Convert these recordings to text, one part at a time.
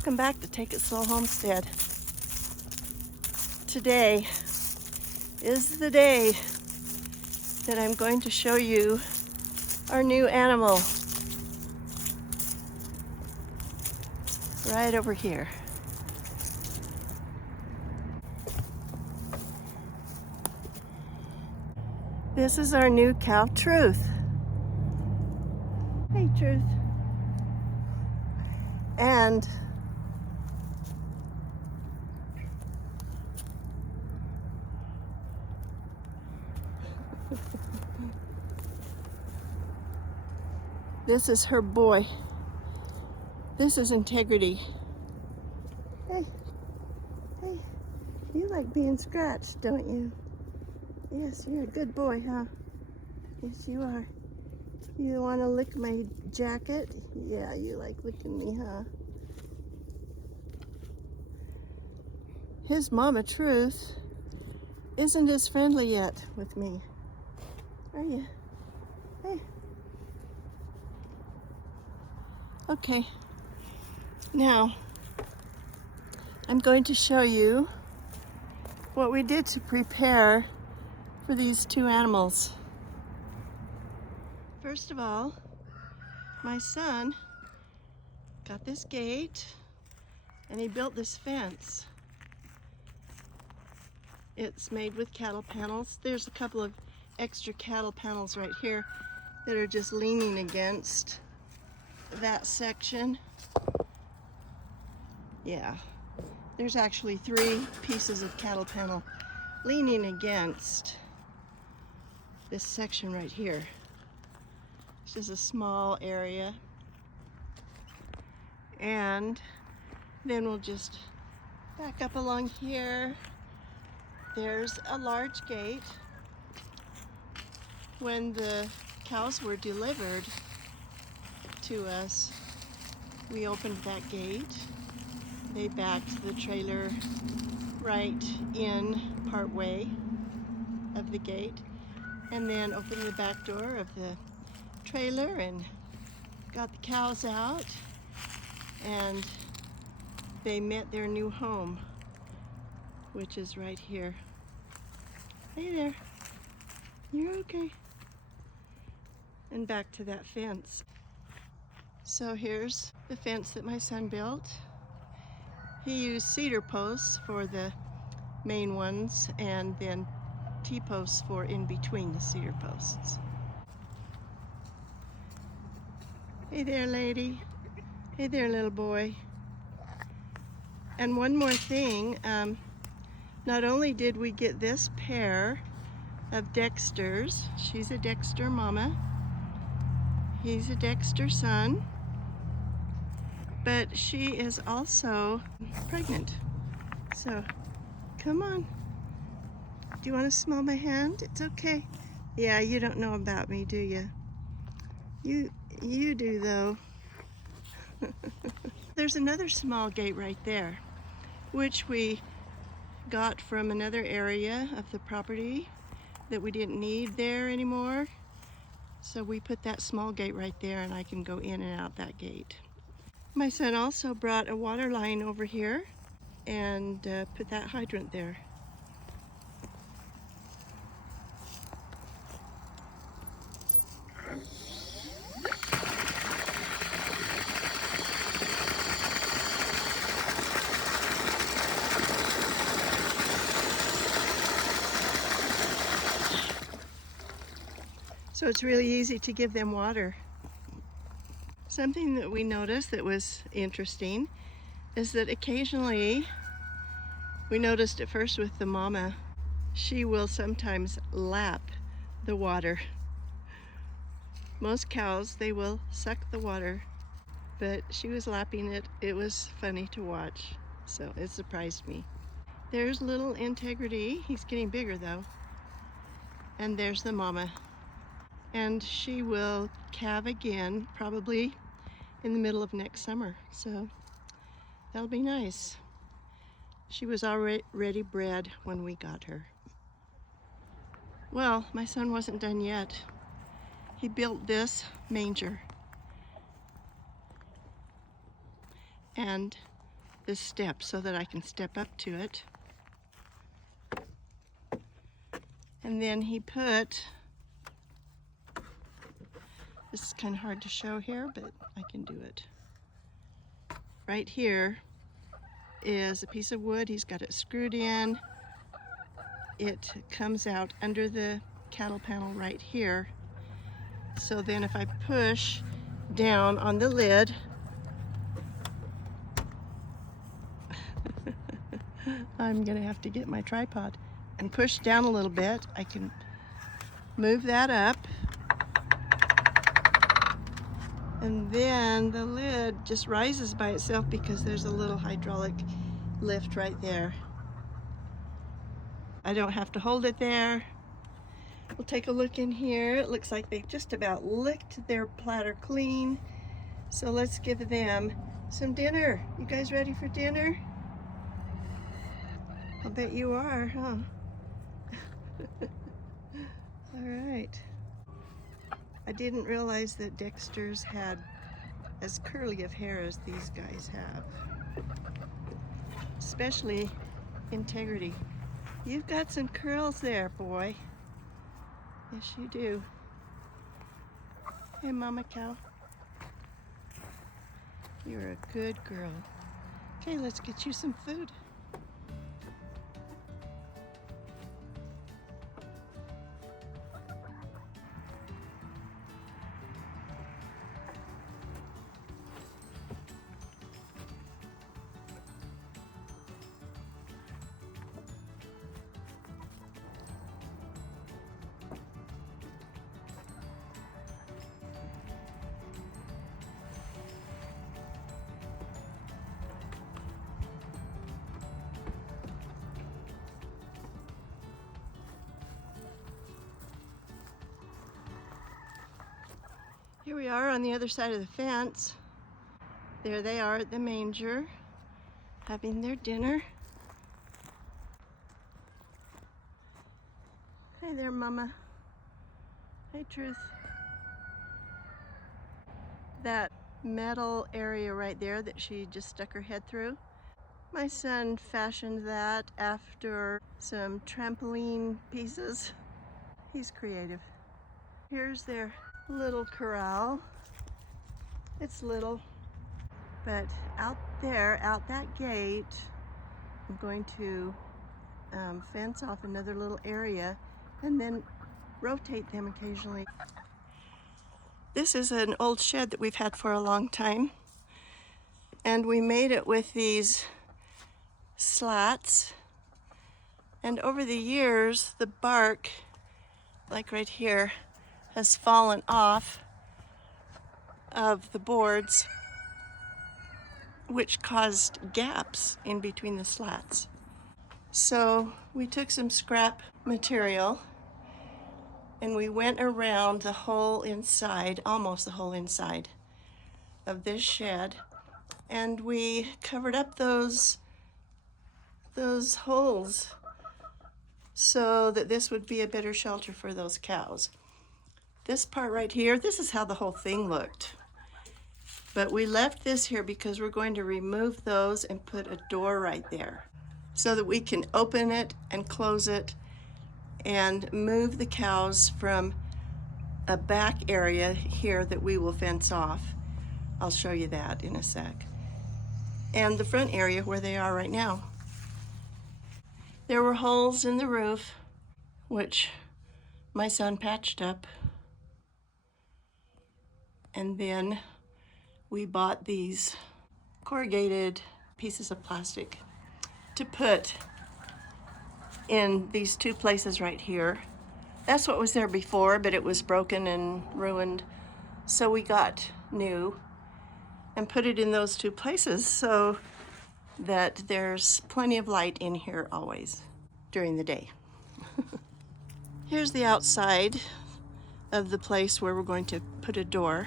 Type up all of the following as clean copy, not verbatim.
Welcome back to Take It Slow Homestead. Today is the day that I'm going to show you our new animal. Right over here. This is our new cow, Truth. Hey, Truth. And this is her boy. This is Integrity. Hey, hey, you like being scratched, don't you? Yes, you're a good boy, huh? Yes, you are. You want to lick my jacket? Yeah, you like licking me, huh? His mama, Truth, isn't as friendly yet with me. Are you? Hey. Okay. Now, I'm going to show you what we did to prepare for these two animals. First of all, my son got this gate and he built this fence. It's made with cattle panels. There's a couple of extra cattle panels right here that are just leaning against that section. Yeah, there's actually 3 pieces of cattle panel leaning against this section right here. It's just a small area. And then we'll just back up along here. There's a large gate. When the cows were delivered to us, we opened that gate. They backed the trailer right in part way of the gate and then opened the back door of the trailer and got the cows out, and they met their new home, which is right here. Hey there, you're okay. And back to that fence. So here's the fence that my son built. He used cedar posts for the main ones and then T-posts for in between the cedar posts. Hey there, lady. Hey there, little boy. And one more thing, not only did we get this pair of Dexters, she's a Dexter mama, he's a Dexter son, but she is also pregnant. So, come on. Do you want to smell my hand? It's okay. Yeah, you don't know about me, do you? You do, though. There's another small gate right there, which we got from another area of the property that we didn't need there anymore. So we put that small gate right there and I can go in and out that gate. My son also brought a water line over here and put that hydrant there. So it's really easy to give them water. Something that we noticed that was interesting is that occasionally, we noticed at first with the mama, she will sometimes lap the water. Most cows, they will suck the water, but she was lapping it. It was funny to watch, so it surprised me. There's little Integrity. He's getting bigger though. And there's the mama. And she will calve again, probably in the middle of next summer. So that'll be nice. She was already bred when we got her. Well, my son wasn't done yet. He built this manger. And this step so that I can step up to it. And then he put, this is kind of hard to show here, but I can do it. Right here is a piece of wood. He's got it screwed in. It comes out under the cattle panel right here. So then if I push down on the lid, I'm gonna have to get my tripod and push down a little bit. I can move that up, and then the lid just rises by itself because there's a little hydraulic lift right there. I don't have to hold it there. We'll take a look in here. It looks like they just about licked their platter clean. So let's give them some dinner. You guys ready for dinner? I'll bet you are, huh? All right. I didn't realize that Dexter's had as curly of hair as these guys have. Especially Integrity. You've got some curls there, boy. Yes, you do. Hey, Mama Cow. You're a good girl. Okay, let's get you some food. Here we are on the other side of the fence. There they are at the manger, having their dinner. Hey there, Mama. Hey, Truth. That metal area right there that she just stuck her head through, my son fashioned that after some trampoline pieces. He's creative. Here's their little corral. It's little, but out there, out that gate, I'm going to fence off another little area and then rotate them occasionally. This is an old shed that we've had for a long time, and we made it with these slats, and over the years the bark, like right here, has fallen off of the boards, which caused gaps in between the slats. So we took some scrap material and we went around the whole inside, almost the whole inside of this shed, and we covered up those holes so that this would be a better shelter for those cows. This part right here, this is how the whole thing looked. But we left this here because we're going to remove those and put a door right there so that we can open it and close it and move the cows from a back area here that we will fence off. I'll show you that in a sec. And the front area where they are right now. There were holes in the roof, which my son patched up. And then we bought these corrugated pieces of plastic to put in these two places right here. That's what was there before, but it was broken and ruined. So we got new and put it in those two places so that there's plenty of light in here always during the day. Here's the outside of the place where we're going to put a door.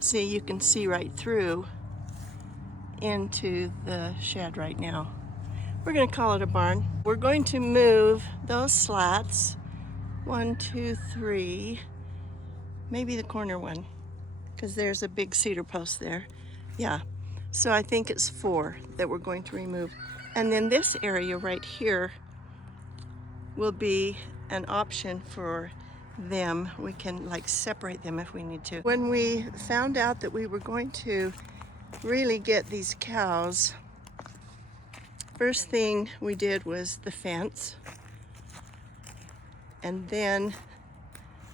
See, you can see right through into the shed right now. We're going to call it a barn. We're going to move those slats, 1, 2, 3, maybe the corner one, because there's a big cedar post there. Yeah, So I think it's 4 that we're going to remove. And then this area right here will be an option for them. We can like separate them if we need to. When we found out that we were going to really get these cows, first thing we did was the fence. And then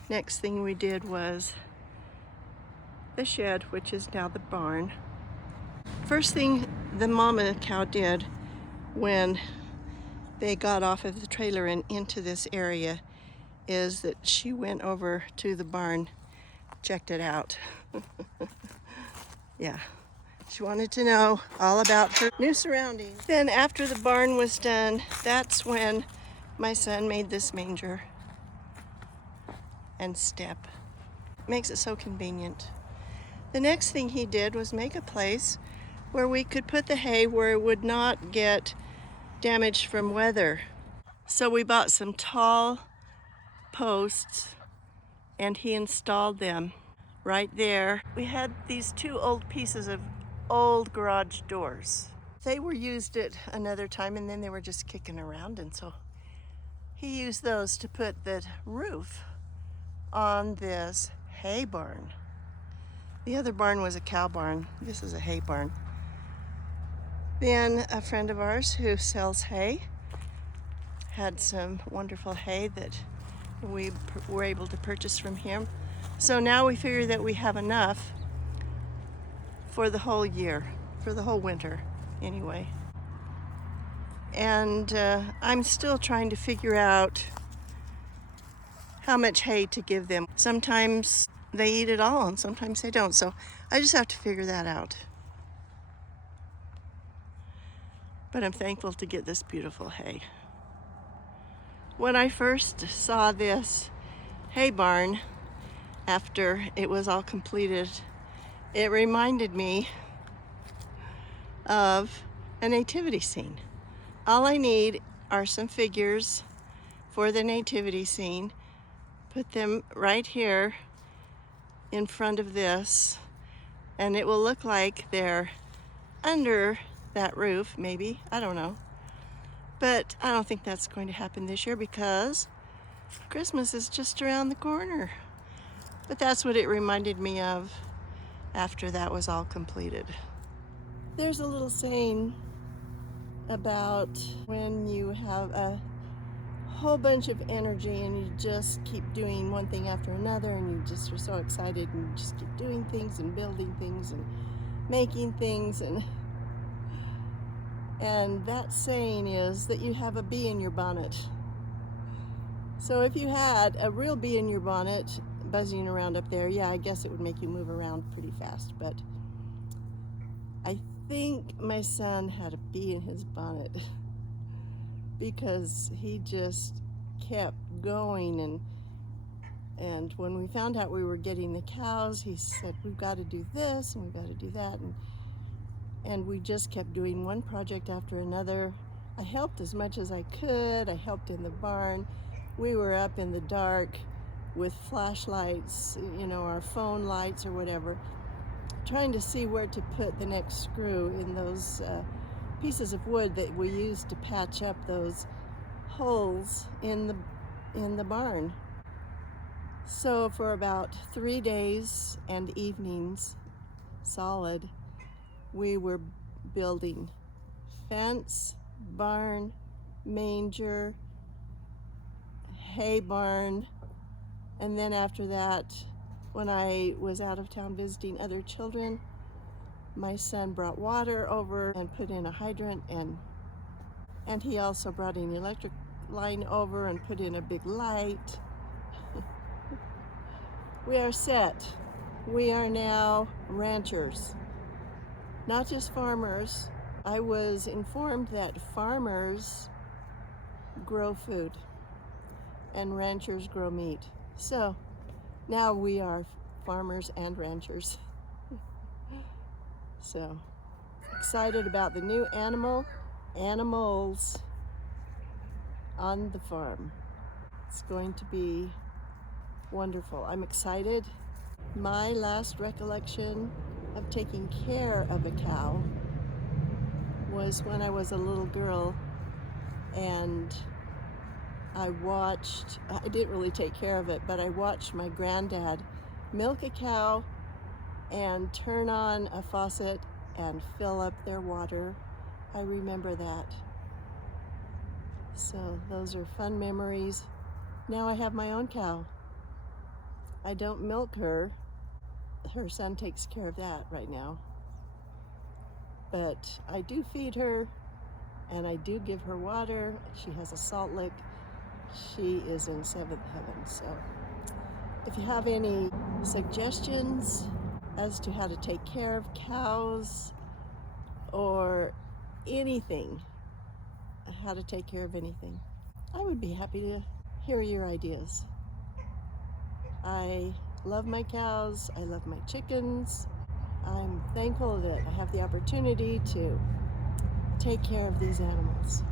next thing we did was the shed, which is now the barn. First thing the mama cow did when they got off of the trailer and into this area is that she went over to the barn, checked it out. Yeah, she wanted to know all about her new surroundings. Then after the barn was done, that's when my son made this manger and step. Makes it so convenient. The next thing he did was make a place where we could put the hay where it would not get damaged from weather. So we bought some tall posts and he installed them right there. We had these 2 old pieces of old garage doors. They were used at another time and then they were just kicking around, and so he used those to put the roof on this hay barn. The other barn was a cow barn. This is a hay barn. Then a friend of ours who sells hay had some wonderful hay that we were able to purchase from him. So now we figure that we have enough for the whole year, for the whole winter anyway. And I'm still trying to figure out how much hay to give them. Sometimes they eat it all and sometimes they don't. So I just have to figure that out. But I'm thankful to get this beautiful hay. When I first saw this hay barn after it was all completed, it reminded me of a nativity scene. All I need are some figures for the nativity scene. Put them right here in front of this, and it will look like they're under that roof, maybe, I don't know. But I don't think that's going to happen this year because Christmas is just around the corner. But that's what it reminded me of after that was all completed. There's a little saying about when you have a whole bunch of energy and you just keep doing one thing after another and you just are so excited and you just keep doing things and building things and making things, and that saying is that you have a bee in your bonnet. So if you had a real bee in your bonnet buzzing around up there, yeah, I guess it would make you move around pretty fast. But I think my son had a bee in his bonnet because he just kept going, and when we found out we were getting the cows, he said, we've got to do this and we've got to do that, and we just kept doing one project after another. I helped as much as I could. I helped in the barn. We were up in the dark with flashlights, you know, our phone lights or whatever, trying to see where to put the next screw in those pieces of wood that we used to patch up those holes in the barn. So for about 3 days and evenings solid, we were building fence, barn, manger, hay barn, and then after that, when I was out of town visiting other children, my son brought water over and put in a hydrant, and he also brought an electric line over and put in a big light. We are set. We are now ranchers, not just farmers. I was informed that farmers grow food and ranchers grow meat. So now we are farmers and ranchers. So excited about the new animals on the farm. It's going to be wonderful. I'm excited. My last recollection of taking care of a cow was when I was a little girl, and I didn't really take care of it, but I watched my granddad milk a cow and turn on a faucet and fill up their water. I remember that. So those are fun memories. Now I have my own cow. I don't milk her. Her son takes care of that right now. But I do feed her, and I do give her water. She has a salt lick. She is in seventh heaven. So if you have any suggestions as to how to take care of cows or anything, how to take care of anything, I would be happy to hear your ideas. I love my cows. I love my chickens. I'm thankful that I have the opportunity to take care of these animals.